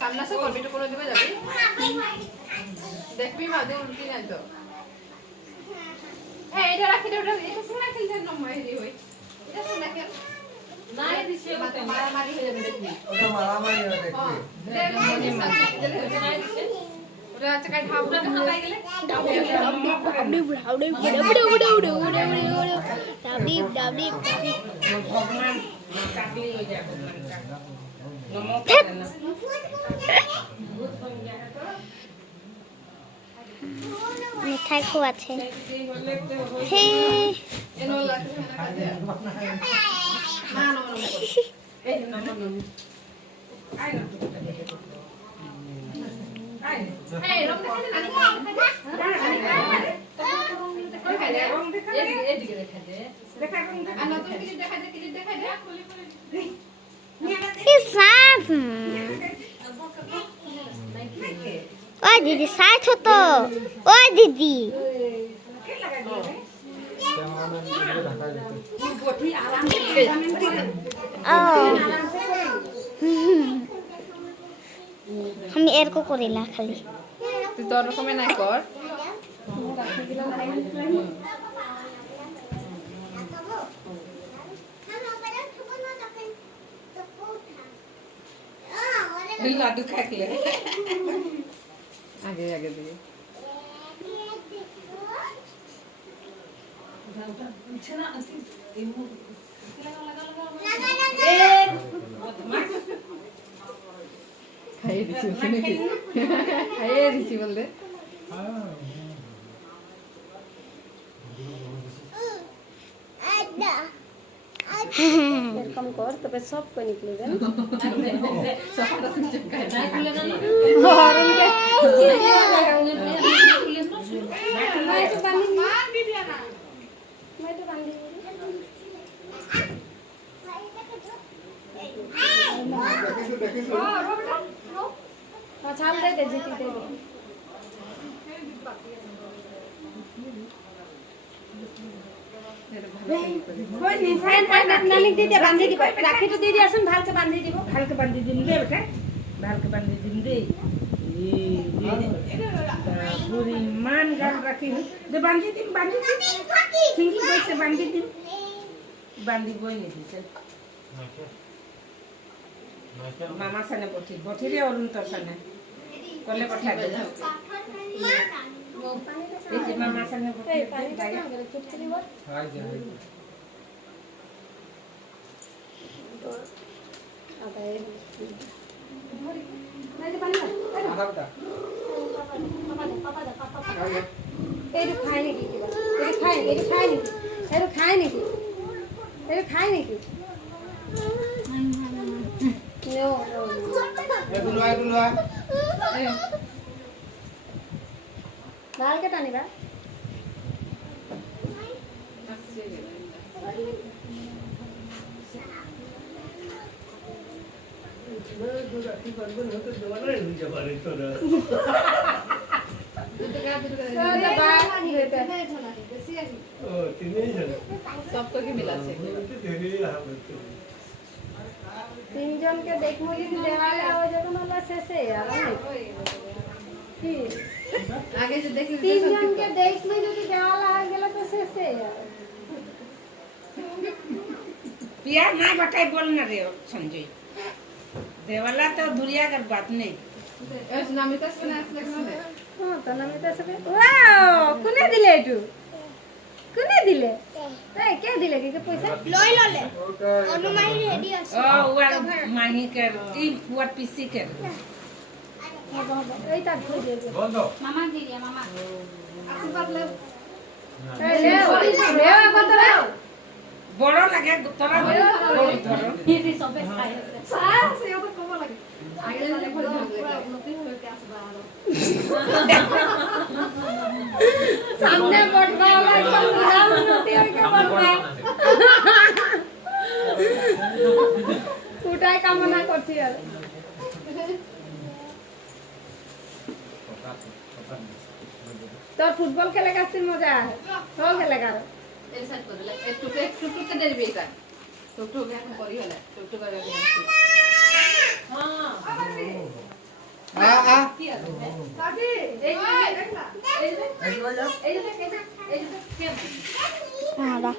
সামনে সে কম্পিউটার করে দিবে যাবি দেখবি মা দে উল্টি না তো এটা রাখি এটা সিনা খেলতে নয় রে হই এটা সিনা খেল নাই দিছে মারামারি হয়ে যাবে দেখবি ওটা মারামারি হবে দেখবি ওটা আচ্ছা কাই ঠাউ ওটা খাবাই গেলে ভগবান চাকলি হয়ে যাবে মিঠাই খুব আছে ও দিদি সাইজ হতো ও দিদি আমি এরকম করিলা খালি তুই তোর রকমে নাই কর লাড্ডু খাইলে আগে আগে দিকে খাইয়ে দিচ্ছি নাকি খাইয়ে দিচ্ছি বলতে এরকম কর তবে সব করে নিকলে যান সবটা সিস্টেম খাই না খুলে না ছাল দে দে জিতি দে দে कोई नहीं फैन फैन नानी दे दे बांधी दी राखी तो दे दी आसन भाल के बांधी दीबो ভালকে বান্ধি দিন রে বেটা ভালকে বান্ধি দিন রে বুড়ি মান গাল রাখি দে বান্ধি দিন সিঙ্গি বসে বান্ধি দিন বান্ধি বই নি দিছে মামা সানে বঠি রে অরুণ তোর সানে কলে পঠা দে এই যে মামা সানে বঠি বাইরে चुटकी निबो হাই যা আবে নাই যে পানি আধাটা এর খাই নাকি এর খাই নাকি এর খাই নাকি নো এগুলো লাল के टानी बा সব তো কি মিলাছে তিনজন কে দেখমু যদি দেওয়ালে আওয়া যখন হলো শেষে আর কি আগে যে দেখি তিনজন কে দেখমু যদি দেওয়ালে আওয়া গেল তো শেষে पिया ना बटाई बोलना रे संजय देवाला तो दुनिया का बात नहीं এস নামিতা শুনে আসলে কেন হ্যাঁ তো নামিতা সবে ওয়াও কোনে দিলে এটু কোনে দিলে এই কে দিলে কি পয়সা লই ললে অনুমাই রেডি আছে ओ वर माही कर ई वर पीसी कर এই তার ধরে দিয়ে বন্ধ মামা দিয়ে মামা আশীর্বাদ লে এই লে কত রে বড় লাগে তোরা বড় ধরো এই সবে খাই সে তো কম লাগে আগে জানলে করে উন্নতি হইতে আসবে আরো সামনে বটবা একদম নাম উন্নতি হইকে বটবা উঠাই কামনা করছি আর তোর ফুটবল খেলে কাছে মজা চল খেলে কার এই সাইড করে লে একটু কে দেবে এটা টুকটুক এখন করি হলে টুকটুক করে হ্যাঁ সাবি এই দেখলা এই যে একবার যা এই যে এই যে কেন আদা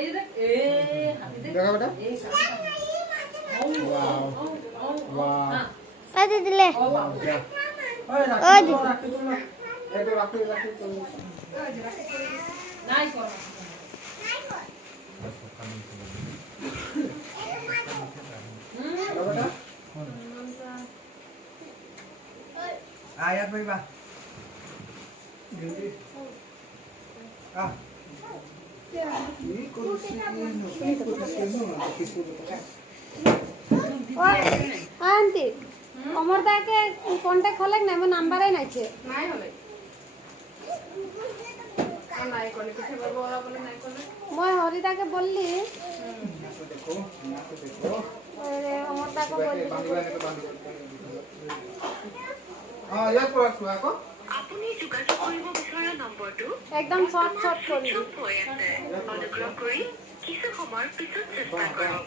এই যে এ হাতি দেখ দেখা বেটা এই ওয়াও ওয়াও তাতে দিলে ও বাবা যা ওই ওই দিদি। রাখি তুমি একটু রাখি তো নাই কর বেটা আয়া ভাই বা Ah. Ini kursi আন্টি অমর দাকে কন্টাক্ট হলে না আমার নাম্বারে নাইছে নাই হলে নাই করলে কিছু বলবো ওরা বলে নাই করলে মই হরিদাকে বললি देखो অমর দাকে বললি हाँ यार प्रोडक्ट हुआ को আপুনি যোগাযোগ কৰিব বিচৰা নম্বৰটো একদম শৰ্ট শৰ্ট কৰলি চুপ হৈ আছে অনুগ্ৰহ কৰি কিছু সময়ৰ পিছত চেষ্টা কৰক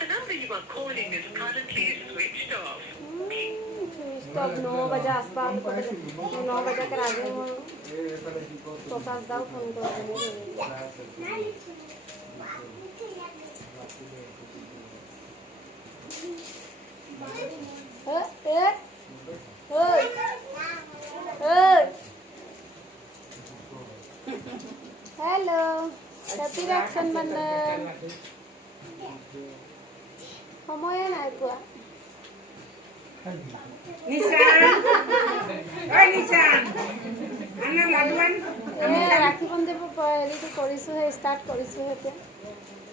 The number you are calling is currently switched off. Stop 9 बजे आसपास 9 बजे के आगे तो पास दाव फोन कर हेलो हैप्पी रक्षाबंधन সময়ে নাই পোৱা নিশান ওই নিশান আনা লাডুয়ান ৰাখি বন্ধন হেৰিটো কৰিছোঁহে ষ্টাৰ্ট কৰিছোঁহে এতিয়া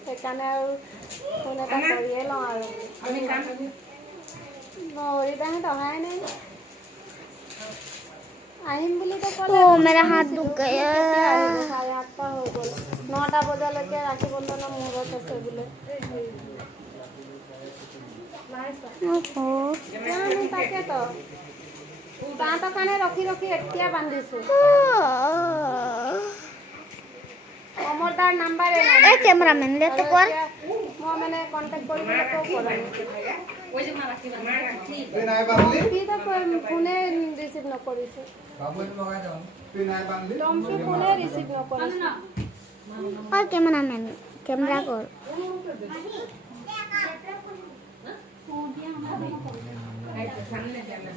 সেইকাৰণে আৰু ফোন এটা কৰিয়ে লওঁ আৰু আমি কাম হৰিদাহঁত অহাই নাই আহিম বুলিতো ओ ক'লে मेरा हाथ दुख गया চাৰে 8টা হৈ গ'ল 9টা বজালৈকে ৰাখি বন্ধনৰ মুহূৰ্ত আছে বোলে ओहो জানো তাকেতো তাহাঁতৰ কাৰণে ৰখি ৰখি এতিয়া বান্ধিছোঁ অমৰদাৰ নাম্বাৰে নাই ए कैमरामैन ले तो कर মই মানে কণ্টেক্ট কৰিবলৈকেও পৰা নাই ওই যে মা ৰাখি বাবা ঠিক तुम नाय बांधली সি তো ফোনে ৰিচিভ নকৰিছে बाबू ने लगा जाओ तुम नाय बांधली টমটো ফোনে ৰিচিভ নকৰিছে और कैमरामैन कैमरा कर সামনে জানা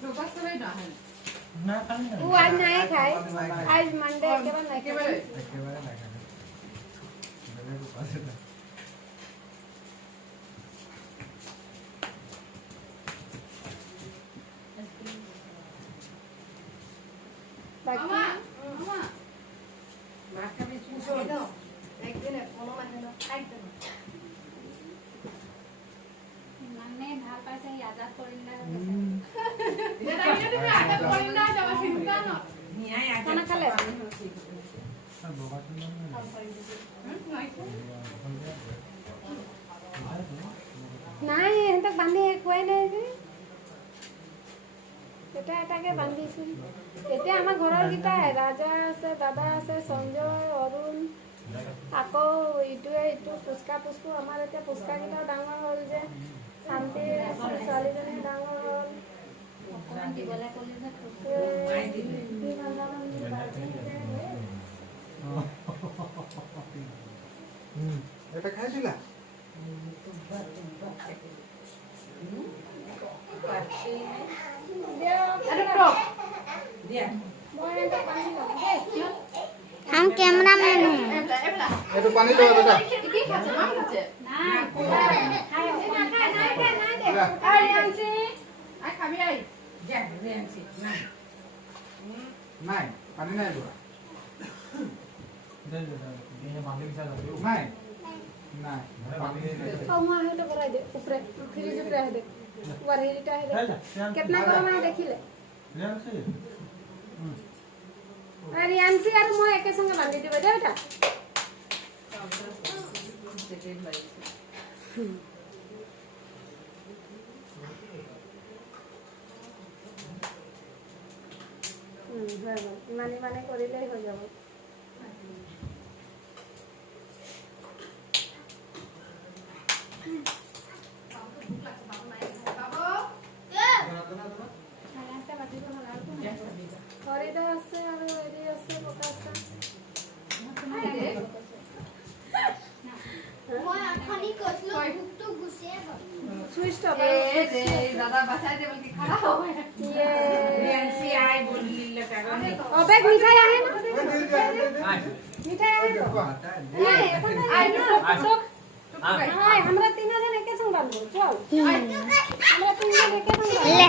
তো বাস কৰে না হ্যাঁ ও আজ নাই খায় আজ মানডে একেবাৰে নাই খায় একেবারে একেবারে না কেন মেরে পাশে না বাকী মামা মামা মাথা में चूसो দাও একদিনে কোনো মানে না একদম মানে ভাল পাইছে আজাদ কৰিলা এটা আমি তুমি আগে বলি না যাবা চিন্তা না নিয়াই আছে খানা খালে নাই সিহঁতক বান্ধি খুৱাই নাই যে এটা এটাকে বান্ধিছোঁ এতিয়া আমাৰ ঘৰৰ কেইটাই ৰাজা আছে দাদা আছে সঞ্জয় অৰুণ আকৌ ইটোৱে ইটো পুচকা পুচকু আমাৰ এতিয়া পুচকাকেইটাও ডাঙৰ হ'ল যে শান্তি ছোৱালীজনী ডাঙৰ হ'ল দিবলৈ ক'লে এটা খাইছিলা দিয়া हम कैमरामैन हैं একটু পানি দাও বেটা কি খাচ্ছে মা খাচ্ছে আই খাবি আই যা রেনছি না নাই পানি নাই লোৱা নাই নাই পানি নাই वहाँ है तो करा दे ऊपर फ्रिज ऊपर है देख वरहेरीटा है देख कितना गरम है देखिले अरे यांसी यार मैं एके संगे बांधी दिबे जा बेटा মানে মানে কৰিলেই হৈ যাব হৰিদা আছে আৰু হেৰি আছে প্ৰকাশদা সুইচ অফ দাদা বাঁচাই দে বলকে খাড়া হবে রিয়ান্সি আয় বললি কারণ অবেগ মিঠাই আহে না আয় মিঠাই আহে তো আয় আই টুক হাই আমরা তিনজন একে সঙ্গে বাঁধবো চল আমরা তিনজন একে সঙ্গে